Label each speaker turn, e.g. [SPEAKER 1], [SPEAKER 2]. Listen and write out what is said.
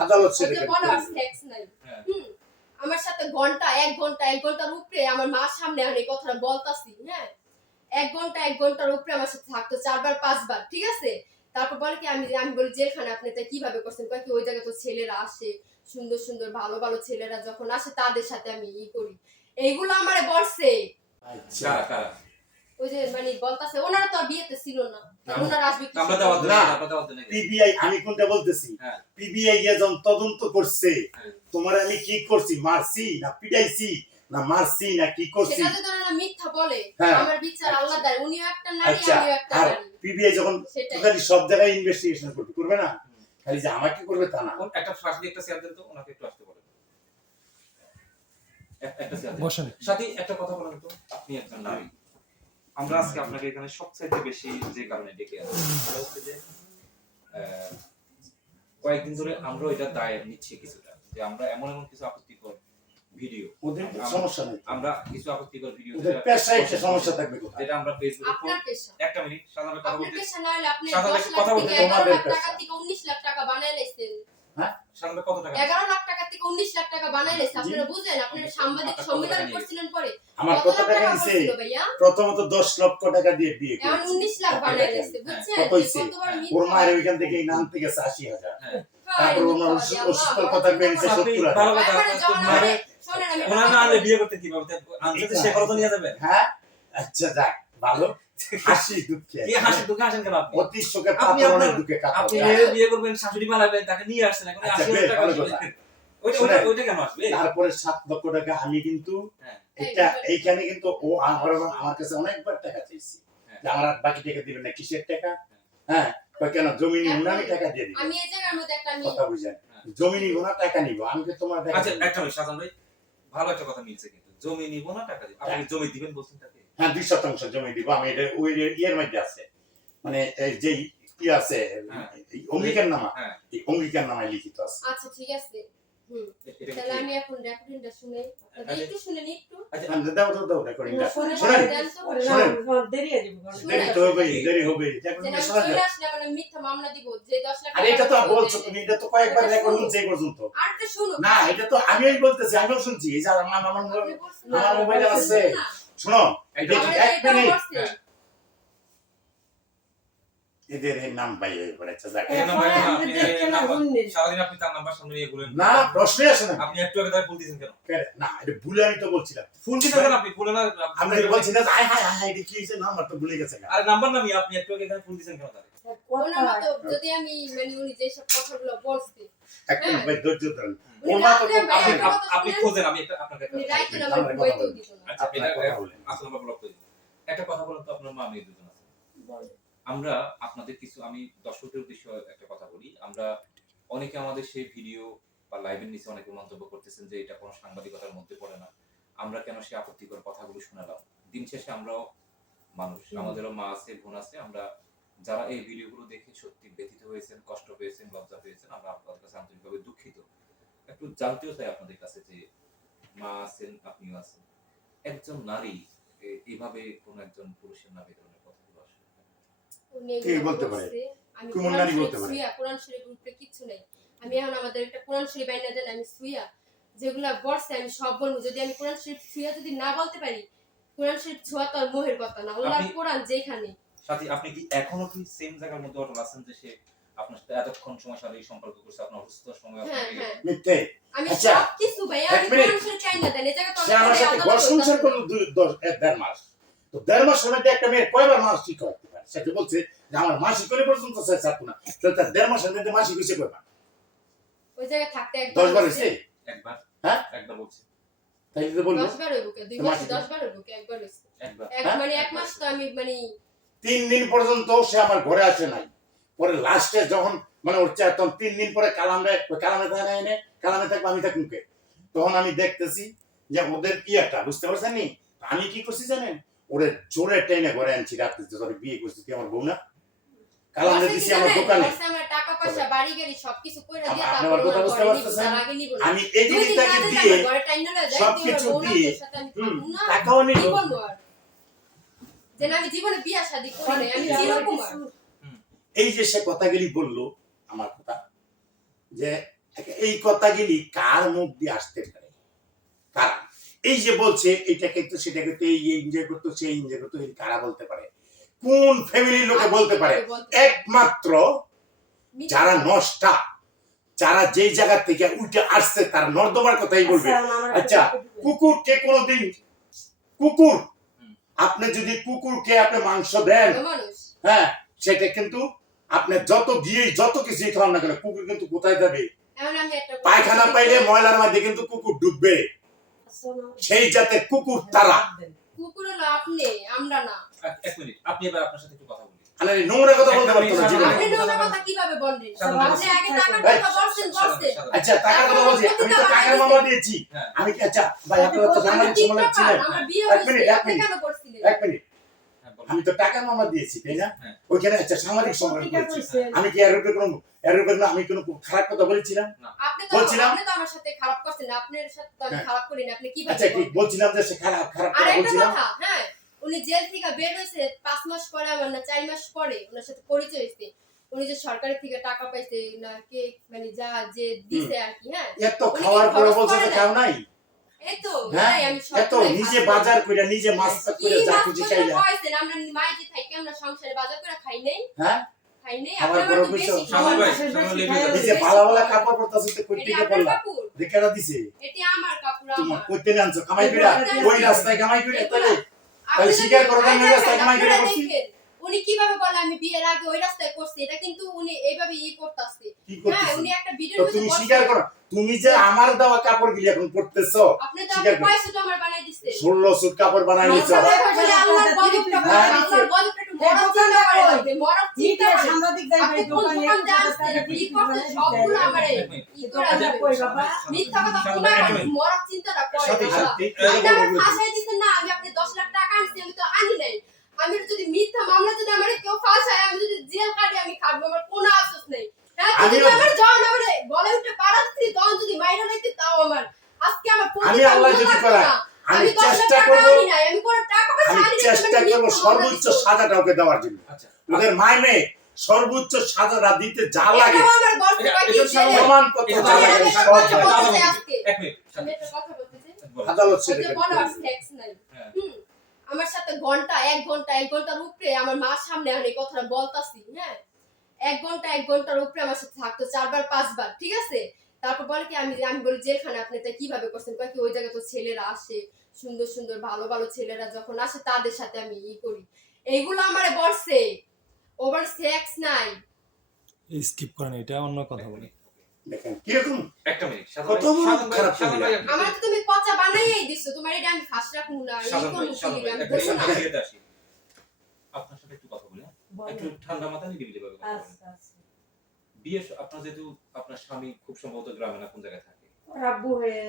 [SPEAKER 1] আদালত।
[SPEAKER 2] হ্যাঁ।
[SPEAKER 3] আমার সাথে ঘণ্টা এক ঘণ্টা এক ঘণ্টার উপরে আমার মার সামনে আমি এই কথাটা বলতাছি হ্যাঁ। এক ঘণ্টা এক ঘণ্টার উপরে আমার সাথে থাকতো চারবার পাঁচবার ঠিক আছে? তারপর বলে কি আমি আমি বলি জেলখানে আপনি তাই কীভাবে করছেন? কয় কি ওই জায়গায় তো ছেলেরা আসে সুন্দর সুন্দর ভালো ভালো ছেলেরা যখন আসে তাদের সাথে আমি ই করি। এইগুলো আমারে বলছে।
[SPEAKER 1] আচ্ছা।
[SPEAKER 3] ওই যে মানে বলতাছে ওনারা তো বিয়েতে ছিল না।
[SPEAKER 2] না।
[SPEAKER 3] ওনারা আসবে
[SPEAKER 2] আমরা দাওয়াত
[SPEAKER 1] না।
[SPEAKER 2] আমরা দাওয়াত দিই নাকি?
[SPEAKER 1] পিবিআই আমি কোনটা বলতেছি। পিবিআই যখন তদন্ত করছে। তোমার আমি কি করছি? মারছি না পিটাইছি? না মারছি না কি করছি?
[SPEAKER 3] সেটা যদি ওনারা মিথ্যা বলে। আমার বিচার আল্লাহ দেয় উনিও একটা নারী
[SPEAKER 1] আচ্ছা
[SPEAKER 3] আমিও একটা নারী।
[SPEAKER 1] পিবিআই যখন খালি সব জায়গায় ইনভেস্টিগেশন করবে করবে না? খালি যে আমাকে করবে তা না।
[SPEAKER 2] ওর একটা সাথী একটা শেয়ার দেন তো ওনাকে একটু আসতে বলেন। একটা শেয়ার
[SPEAKER 4] বসেন।
[SPEAKER 2] সাথী একটা কথা বলেন তো আপনি একজন নারী। আমরা আজকে আপনাকে এখানে সবচাইতে বেশি যে কারণে ডেকে আছি সেটা হচ্ছে যে কয়েকদিন ধরে আমরা এটা দায় নিচ্ছি কিছুটা যে আমরা এমন এমন কিছু আপত্তিকর ভিডিও
[SPEAKER 1] ওদের সমস্যা নেই।
[SPEAKER 2] আমরা কিছু আপত্তিকর ভিডিও
[SPEAKER 1] ওদের পেশায় একটা সমস্যা থাকবে
[SPEAKER 2] যেটা আমরা ফেসবুকে একটা মিনিট সাধারণ কথা বলতে সাধারণ কথা বলতে
[SPEAKER 1] তোমাদের
[SPEAKER 3] টাকা থেকে উনিশ লাখ টাকা বানাই লাইছেন।
[SPEAKER 2] সাধারণ কত টাকা?
[SPEAKER 3] এগারো লাখ টাকা থেকে উনিশ লাখ টাকা বানাই আপনারা বুঝেন আপনারা সাংবাদিক সম্মেলন করছিলেন পরে।
[SPEAKER 1] আমার
[SPEAKER 3] কত
[SPEAKER 1] টাকা দিছে? প্রথমত দশ লক্ষ টাকা দিয়ে বিয়ে
[SPEAKER 3] এখন
[SPEAKER 1] করেছি।
[SPEAKER 3] উনিশ লাখ
[SPEAKER 1] টাকা
[SPEAKER 3] বানাই
[SPEAKER 1] টাকা।
[SPEAKER 3] লাইছে বুঝছেন?
[SPEAKER 1] হইছে? ওর মায়ের ওইখান থেকে নামতে গেছে আশি হাজার।
[SPEAKER 2] হ্যাঁ।
[SPEAKER 1] তারপর ওনার ওষুধ- কথা বেরিয়েছে
[SPEAKER 2] আপনি
[SPEAKER 1] সত্তর হাজার।
[SPEAKER 2] ভালো কথা মানে ওনার না আনলে বিয়ে করতে কীভাবে আনতে তো সে খরচ নিয়ে যাবে?
[SPEAKER 1] হ্যাঁ? আচ্ছা যাক ভালো। হাসি দুঃখে।
[SPEAKER 2] কি হাসি দুঃখে আসেন কেন আপনি?
[SPEAKER 1] অতি শোকে
[SPEAKER 2] আপনি আপনার-
[SPEAKER 1] দুঃখে
[SPEAKER 2] আপনি মেয়ে বিয়ে করবেন শাশুড়ি তাকে নিয়ে আসছেন এখন
[SPEAKER 1] আচ্ছা,
[SPEAKER 2] আশি টাকা। ওইটা ওইটা- কেন আসবে?
[SPEAKER 1] তারপরে সাত লক্ষ টাকা আমি কিন্তু
[SPEAKER 2] হ্যাঁ।
[SPEAKER 1] এটা এইখানে কিন্তু ও আমার আমার কাছে অনেকবার টাকা চেয়েছি।
[SPEAKER 2] হ্যাঁ।
[SPEAKER 1] যে আমার আর বাকি টাকা দিবেন না কিসের টাকা? হ্যাঁ কেন জমি নিব না আমি টাকা দিয়ে দিব।
[SPEAKER 3] আমি এই জায়গার মধ্যে একটা আমি
[SPEAKER 1] কথা বুঝেন।
[SPEAKER 2] হ্যাঁ।
[SPEAKER 1] জমি নিব না টাকা নিব। আমি কি তোমার টাকা
[SPEAKER 2] আচ্ছা একটা মিনিট সাজান ভাই। ভালো একটা কথা মিলছে কিন্তু। জমি নিব না টাকা দিব। আপনি জমি দিবেন বলছেন তাকে।
[SPEAKER 1] হ্যাঁ দুই শতাংশ জমি দিব আমি এটা ওই ইয়ের মধ্যে আছে। মানে এই যে কি আছে
[SPEAKER 2] হ্যাঁ।
[SPEAKER 1] অঙ্গীকার নামা
[SPEAKER 2] হ্যাঁ।
[SPEAKER 1] এই অঙ্গীকার নামায় লিখিত আছে।
[SPEAKER 3] আচ্ছা ঠিক আছে? আমি
[SPEAKER 1] বলতেছি আমিও শুনছি। আমার মোবাইলে আছে।
[SPEAKER 3] না।
[SPEAKER 1] শোনো এক মিনিট।
[SPEAKER 2] হ্যাঁ।
[SPEAKER 1] এদের এই নাম পাই পড়ে যাক।
[SPEAKER 2] এই নাম্বার-
[SPEAKER 4] এখন
[SPEAKER 2] আপনি
[SPEAKER 4] আপনি
[SPEAKER 2] এই নাম্বার-
[SPEAKER 4] শুনলেন।
[SPEAKER 2] সারাদিন আপনি তার নাম্বার সামনে নিয়ে ঘুরেন
[SPEAKER 1] না প্রশ্নই আসে না।
[SPEAKER 2] আপনি একটু আগে তাকে কেন?
[SPEAKER 1] না এটা ভুলে আমি তো বলছিলাম।
[SPEAKER 2] ফুল দিয়েছেন কেন আপনি? ফুলে না
[SPEAKER 1] আমি তো বলছি না আয় হায় হায় এটা কি হয়েছে নাম্বার তো ভুলে গেছে
[SPEAKER 2] আরে নাম্বার নামি আপনি একটু আগে এখানে ফুল দিয়েছেন কেন
[SPEAKER 3] ওনার মতো যদি আমি মানে উনি যেসব কথাগুলো বলছে।
[SPEAKER 1] এক ভাই ধৈর্য ধরেন।
[SPEAKER 2] আপনি- খোঁজেন আমি আচ্ছা
[SPEAKER 1] আপনার
[SPEAKER 2] এটা
[SPEAKER 1] কথা বলেন।
[SPEAKER 2] আসল নাম্বার ব্লক করে দিন। একটা কথা বলেন তো আপনার মা মেয়ে দুজন আছে। আমরা আপনাদের কিছু আমি দর্শকদের উদ্দেশ্যে একটা কথা বলি। আমরা অনেকে আমাদের সেই ভিডিও বা লাইভের নিচে অনেকে মন্তব্য করতেছেন যে এটা কোনো সাংবাদিকতার মধ্যে পড়ে না। আমরা কেন সেই আপত্তিকর কথাগুলো শোনালাম? দিন শেষে আমরাও মানুষ। আমাদেরও মা আছে বোন আছে। আমরা যারা এই ভিডিওগুলো দেখে সত্যি ব্যথিত হয়েছেন কষ্ট পেয়েছেন লজ্জা পেয়েছেন আমরা আপনাদের কাছে আন্তরিকভাবে দুঃখিত। একটু জানতেও চাই আপনাদের কাছে যে মা আছেন আপনিও আছেন। একজন নারী এইভাবে কোন একজন পুরুষের নামে ধরনের কথাগুলো আসলে
[SPEAKER 1] কে বলতে পারে? কোন
[SPEAKER 3] কোরআন
[SPEAKER 1] নারী বলতে পারে?
[SPEAKER 3] কোরআন শরীফের উপরে কিচ্ছু নাই। আমি এখন আমাদের একটা কোরআন শরীফ আইনা দেন আমি সুইয়া। যেগুলা বলছে আমি সব বলব। যদি আমি কোরআন শরীফ সুইয়া যদি না বলতে পারি কোরআন শরীফ ছোঁয়া তো আর মোহের কথা না। আল্লাহর
[SPEAKER 2] আপনি-
[SPEAKER 3] কোরআন যেখানে।
[SPEAKER 2] সাথী আপনি কি এখনও কি সেম জায়গার মধ্যে অটল আছেন যে সে আপনার সাথে এতক্ষণ সময় শারীরিক সম্পর্ক করছে আপনার অসুস্থ সময়
[SPEAKER 3] হ্যাঁ হ্যাঁ।
[SPEAKER 1] মিথ্যে।
[SPEAKER 3] আমি
[SPEAKER 1] আচ্ছা,
[SPEAKER 3] সব কিছু ভাই আমি দেন এই তো
[SPEAKER 1] আমার সাথে ঘর সংসার করল দুই দশ এক দেড় মাস। তো দেড় মাসের মধ্যে একটা মেয়ে কয়বার মাসিক করতে পারে সেটা বলছে যে আমার মাসিক করে পর্যন্ত সে না। তো তার দেড় মাসের মধ্যে মাসিক হয়েছে কয়বার?
[SPEAKER 3] ওই জায়গায় থাকতে একবার
[SPEAKER 1] দশ বার
[SPEAKER 3] হয়েছে।
[SPEAKER 2] একবার।
[SPEAKER 1] হ্যাঁ?
[SPEAKER 2] একবার বলছি।
[SPEAKER 1] তাই তো বলব?
[SPEAKER 3] দশ বার হইব কে দুই মাসে
[SPEAKER 1] মাসিক
[SPEAKER 3] দশ বার হইব কে একবার হয়েছে
[SPEAKER 2] একবার।
[SPEAKER 3] এক
[SPEAKER 1] হ্যাঁ?
[SPEAKER 3] মানে এক মাস তো আমি মানে
[SPEAKER 1] তিন দিন পর্যন্ত সে আমার ঘরে আসে নাই। পরে লাস্টে যখন মানে ওর তখন তিন দিন পরে কালামে ওই কালামে থাকে এনে কালামে থাকব আমি থাকুন কে তখন আমি দেখতেছি যে ওদের কি একটা বুঝতে পারছেন নি আমি কি করছি জানেন ওরে জোরে টেনে ঘরে আনছি রাত্রে যে বিয়ে করছি তুই আমার বউ না দিছি আমার দোকানে?
[SPEAKER 3] তার।
[SPEAKER 1] আমি এই জিনিসটাকে দিয়ে সবকিছু
[SPEAKER 3] দিয়ে তোর।
[SPEAKER 1] টাকাও নিল
[SPEAKER 3] জীবনে বিয়া শাদী করি আমি চিরকুমার।
[SPEAKER 1] এই যে সে কথাগুলি বলল আমার কথা যে এই কথাগুলি কার মুখ দিয়ে আসতে পারে? কারা? এই যে বলছে এটা কিন্তু সেটা কিন্তু এই এনজয় করতো সেই এনজয় করতো এই কারা বলতে পারে? কোন ফ্যামিলির লোকে বলতে পারে? একমাত্র যারা নষ্টা যারা যেই জায়গা থেকে উঠে আসছে তার নর্দমার কথাই বলবে। আচ্ছা কুকুরকে কোনোদিন কুকুর আপনি যদি কুকুরকে আপনি মাংস দেন হ্যাঁ সেটা কিন্তু আপনি যত গিয়ে যত কিছুই খাওয়ান না কেন কুকুর কিন্তু কোথায় যাবে?
[SPEAKER 3] এখন আমি একটা
[SPEAKER 1] পায়খানা পাইলে ময়লার মধ্যে কিন্তু কুকুর ডুববে। সেই যাতে কুকুর তারা।
[SPEAKER 3] কুকুর হলো আপনি আমরা না।
[SPEAKER 2] এক- এক মিনিট আপনি এবার আপনার সাথে একটু কথা বলি।
[SPEAKER 1] মানে নোংরা কথা বলতে পারতো না জীবনে।
[SPEAKER 3] আপনি নোংরা কথা কীভাবে বললেন আপনি আগে টাকার কথা বলছেন বলছেন।
[SPEAKER 1] আচ্ছা টাকার কথা বলছি। আমি তো টাকার মামা দিয়েছি।
[SPEAKER 2] হ্যাঁ।
[SPEAKER 1] আমি কি আচ্ছা ভাই আপনারা তো ছিলেন এক মিনিট, এক মিনিট। এক মিনিট।
[SPEAKER 2] বলুন।
[SPEAKER 1] আমি তো টাকার মামা দিয়েছি তাই না?
[SPEAKER 2] হ্যাঁ।
[SPEAKER 1] ওইখানে আচ্ছা সাংবাদিক সম্মেলন করেছি। আমি কি এর উপরে কোনো এর উপরে না আমি কোনো খারাপ কথা বলেছিলাম?
[SPEAKER 3] আপনি
[SPEAKER 1] বলছিলাম।
[SPEAKER 3] আপনি তো আমার সাথে খারাপ করছেন আপনার সাথে তো আমি
[SPEAKER 1] হ্যাঁ।
[SPEAKER 3] খারাপ করিনি আপনি কীভাবে
[SPEAKER 1] আচ্ছা কি বলছিলাম যে সে খারাপ খারাপ কথা বলছিলাম?
[SPEAKER 3] হ্যাঁ উনি জেল থেকে বের হয়েছে পাঁচ মাস পরে আমার না চার মাস পরে ওনার সাথে পরিচয় হয়েছে। উনি যে সরকারের থেকে টাকা পাইছে না কে মানে যা যে দিছে আর কি হ্যাঁ।
[SPEAKER 1] এত খাওয়ার পরে বলছে যে খাও নাই? হ্যাঁ?
[SPEAKER 3] এটাই আমি সব
[SPEAKER 1] এত নিজে বাজার করে নিজে মাছ
[SPEAKER 3] কি
[SPEAKER 1] যা খুশি খাইলা
[SPEAKER 3] আমরা মাইজি থাকি আমরা সংসারে বাজার করে খাই নাই।
[SPEAKER 1] হ্যাঁ?
[SPEAKER 3] খাই নাই
[SPEAKER 1] খাবার
[SPEAKER 3] আপনারা
[SPEAKER 1] পরে
[SPEAKER 3] তো
[SPEAKER 1] বুঝছ?
[SPEAKER 3] বেশি
[SPEAKER 2] সামনে ভাই, সামনে লেগে যাবে।
[SPEAKER 1] এই যে ভালো ভালো কাপড় পরতাছে তো কই
[SPEAKER 3] এটি
[SPEAKER 1] পড়লা
[SPEAKER 3] কাপড়।
[SPEAKER 1] দিছে?
[SPEAKER 3] এটি আমার কাপড়
[SPEAKER 1] তোমার কইতে আনছো? কামাই করে ওই রাস্তায় কামাই করে তাহলে
[SPEAKER 3] আপনি
[SPEAKER 1] স্বীকার করো যে আমি রাস্তায় কামাই করে করছি।
[SPEAKER 3] উনি কীভাবে বলে আমি বিয়ের আগে ওই রাস্তায় করছি। এটা কিন্তু উনি এইভাবে ই করতেছে? হ্যাঁ উনি একটা ভিডিও
[SPEAKER 1] তো তুমি স্বীকার করো। তুমি যে আমার দেওয়া কাপড় গুলি এখন
[SPEAKER 3] দিচ্ছে
[SPEAKER 1] ষোলো সুট কাপড় বানাই নিছো হ্যাঁ।
[SPEAKER 3] আল্লাহর গজবটা একটু বড় চিন্তা করে লাগবে, বড় চিন্তা করে।
[SPEAKER 4] সাংবাদিক
[SPEAKER 3] আপনি কোন দোকান দিয়ে আসছেন, কি করছেন, সবগুলো আমারে ই করে আসবে। মিথ্যা কথা
[SPEAKER 2] সামনে
[SPEAKER 3] শোনা
[SPEAKER 2] এক
[SPEAKER 3] মানে
[SPEAKER 2] মিনিট।
[SPEAKER 3] মরার চিন্তাটা করে
[SPEAKER 1] সত্যি
[SPEAKER 3] আল্লাহ।
[SPEAKER 1] সত্যি
[SPEAKER 3] আপনি আমার ফাঁসাই দিচ্ছেন না আমি দশ লাখ টাকা আনছি আমি তো আনি নাই। আমি যদি মিথ্যা মামলা যদি আমার কেউ ফাঁসায় আমি যদি জেল কাটি আমি খাব আমার কোনো আফসোস নেই। হ্যাঁ আমার জন আমার গলে উঠে পাড়াচ্ছি তখন যদি মাইরা লাইতে তাও আমার। আজকে আমার
[SPEAKER 1] আমি আল্লাহ যদি
[SPEAKER 3] লাগবে
[SPEAKER 1] আমি
[SPEAKER 3] আমি দশ লাখ
[SPEAKER 1] চেষ্টা করব
[SPEAKER 3] আমি কোনো টাকা পয়সা
[SPEAKER 1] আমি চেষ্টা করব সর্বোচ্চ সাজাটা ওকে দেওয়ার জন্য।
[SPEAKER 2] আচ্ছা।
[SPEAKER 1] ওদের মাইনে সর্বোচ্চ সাজাটা দিতে যা লাগে। প্রমাণ পত্র যা। আদালত সেটা।
[SPEAKER 2] হ্যাঁ।
[SPEAKER 3] আমার সাথে ঘণ্টা এক ঘণ্টা এক ঘণ্টার উপরে আমার মার সামনে আমি কথাটা বলতাছি হ্যাঁ? এক ঘণ্টা এক ঘণ্টার উপরে আমার সাথে থাকতো চারবার পাঁচবার ঠিক আছে? তারপর বলে কি আমি আমি বলি জেলখানে আপনি তাই কীভাবে করছেন? কয় কি ওই জায়গায় তো ছেলেরা আসে সুন্দর সুন্দর ভালো ভালো ছেলেরা যখন আসে তাদের সাথে আমি ই করি। এইগুলো আমারে বলছে। ওভার সেক্স নাই।
[SPEAKER 5] স্কিপ করেন এটা অন্য কথা বলি।
[SPEAKER 1] কীরকম?
[SPEAKER 2] একটা মিনিট
[SPEAKER 1] কত খারাপ
[SPEAKER 3] আমার তো তুমি পচা বানাইয়াই দিছো তোমার এটা আমি ফাঁস রাখব আমি না
[SPEAKER 2] মিনিট, আমি ফিরে আসি। আপনার সাথে একটু কথা বলি হ্যাঁ? একটু ঠান্ডা মাথায় নিরিবিলি ভাবে কথা বিয়ে আপনার যেহেতু আপনার স্বামী খুব সম্ভবত গ্রামে না কোন জায়গায় থাকে?
[SPEAKER 4] আব্বু হয়ে